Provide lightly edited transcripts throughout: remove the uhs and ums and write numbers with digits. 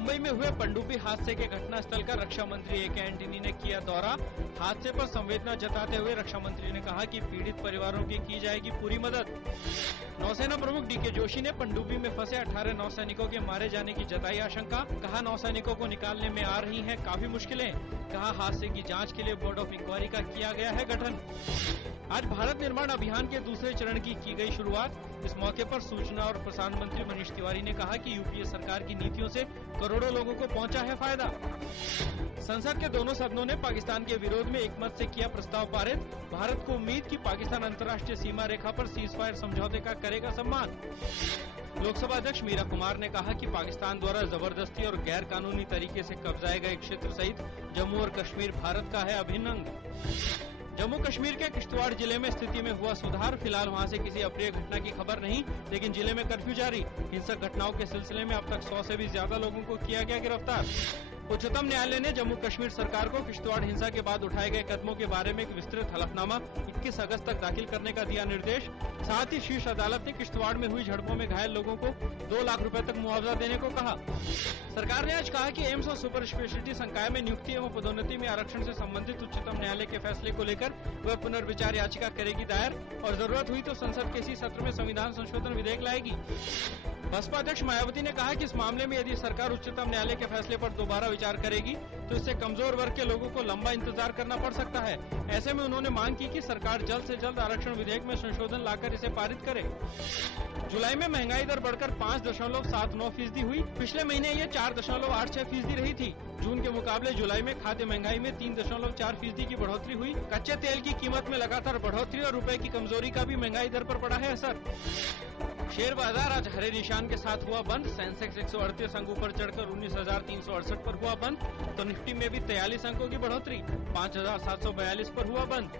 मुंबई में हुए पनडुब्बी हादसे के घटनास्थल का रक्षा मंत्री ए.के. एंटनी ने किया दौरा। हादसे पर संवेदना जताते हुए रक्षा मंत्री ने कहा कि पीड़ित परिवारों की जाएगी पूरी मदद। नौसेना प्रमुख डी.के. जोशी ने पनडुब्बी में फंसे 18 नौसैनिकों के मारे जाने की जताई आशंका। कहा नौसैनिकों को निकालने में आ रही हैं काफी मुश्किलें। कहा हादसे की जांच के लिए बोर्ड ऑफ इंक्वायरी का किया गया है गठन। आज भारत निर्माण अभियान के दूसरे चरण की गई शुरुआत। इस मौके पर सूचना और प्रसारण मंत्री मनीष तिवारी ने कहा कि यूपीए सरकार की नीतियों से करोड़ों लोगों को पहुंचा है फायदा। संसद के दोनों सदनों ने पाकिस्तान के विरोध में एकमत से किया प्रस्ताव पारित। भारत को उम्मीद कि पाकिस्तान अंतर्राष्ट्रीय सीमा रेखा पर सीजफायर समझौते का करेगा सम्मान। लोकसभा अध्यक्ष मीरा कुमार ने कहा कि पाकिस्तान द्वारा जबरदस्ती और गैर कानूनी तरीके से कब्जाए गए क्षेत्र सहित जम्मू और कश्मीर भारत का है अभिन्न अंग। जम्मू कश्मीर के किश्तवाड़ जिले में स्थिति में हुआ सुधार। फिलहाल वहां से किसी अप्रिय घटना की खबर नहीं, लेकिन जिले में कर्फ्यू जारी। हिंसक घटनाओं के सिलसिले में अब तक 100 से भी ज्यादा लोगों को किया गया गिरफ्तार। उच्चतम न्यायालय ने जम्मू कश्मीर सरकार को किश्तवाड़ हिंसा के बाद उठाए गए कदमों के बारे में एक विस्तृत हलफनामा 21 अगस्त तक दाखिल करने का दिया निर्देश। साथ ही शीर्ष अदालत ने किश्तवाड़ में हुई झड़पों में घायल लोगों को 2 लाख रुपए तक मुआवजा देने को कहा। सरकार ने आज कहा कि एम्स और सुपर स्पेशलिटी संकाय में नियुक्ति एवं पदोन्नति में आरक्षण से संबंधित उच्चतम न्यायालय के फैसले को लेकर वह पुनर्विचार याचिका करेगी दायर और जरूरत हुई तो संसद के इसी सत्र में संविधान संशोधन विधेयक लाएगी। बसपा अध्यक्ष मायावती ने कहा कि इस मामले में यदि सरकार उच्चतम न्यायालय के फैसले पर दोबारा विचार करेगी तो इससे कमजोर वर्ग के लोगों को लंबा इंतजार करना पड़ सकता है। ऐसे में उन्होंने मांग की कि सरकार जल्द से जल्द आरक्षण विधेयक में संशोधन लाकर इसे पारित करे। जुलाई में महंगाई दर बढ़कर 5.79% हुई। पिछले महीने ये 4.86% रही थी। जून के मुकाबले जुलाई में खाद्य महंगाई में 3.4% की बढ़ोतरी हुई। कच्चे तेल की कीमत में लगातार बढ़ोतरी और रुपए की कमजोरी का भी महंगाई दर पर पड़ा है असर। शेयर बाजार आज हरे निशान के साथ हुआ बंद। सेंसेक्स 138 अंक ऊपर चढ़कर 19,368 पर हुआ बंद, तो निफ्टी में भी 43 अंकों की बढ़ोतरी 5,742 पर हुआ बंद।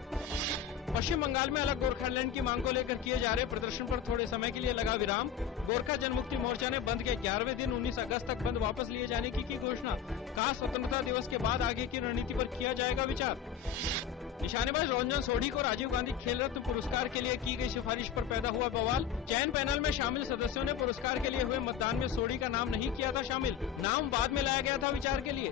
पश्चिम बंगाल में अलग गोरखालैंड की मांग को लेकर किए जा रहे प्रदर्शन पर थोड़े समय के लिए लगा विराम। गोरखा जनमुक्ति मोर्चा ने बंद के 11वें दिन 19 अगस्त तक बंद वापस लिए जाने की घोषणा। कहा स्वतंत्रता दिवस के बाद आगे की रणनीति पर किया जाएगा विचार। निशानेबाज रंजन सोढ़ी को राजीव गांधी खेल रत्न पुरस्कार के लिए की गई सिफारिश पर पैदा हुआ बवाल। चयन पैनल में शामिल सदस्यों ने पुरस्कार के लिए हुए मतदान में सोढ़ी का नाम नहीं किया था शामिल। नाम बाद में लाया गया था विचार के लिए।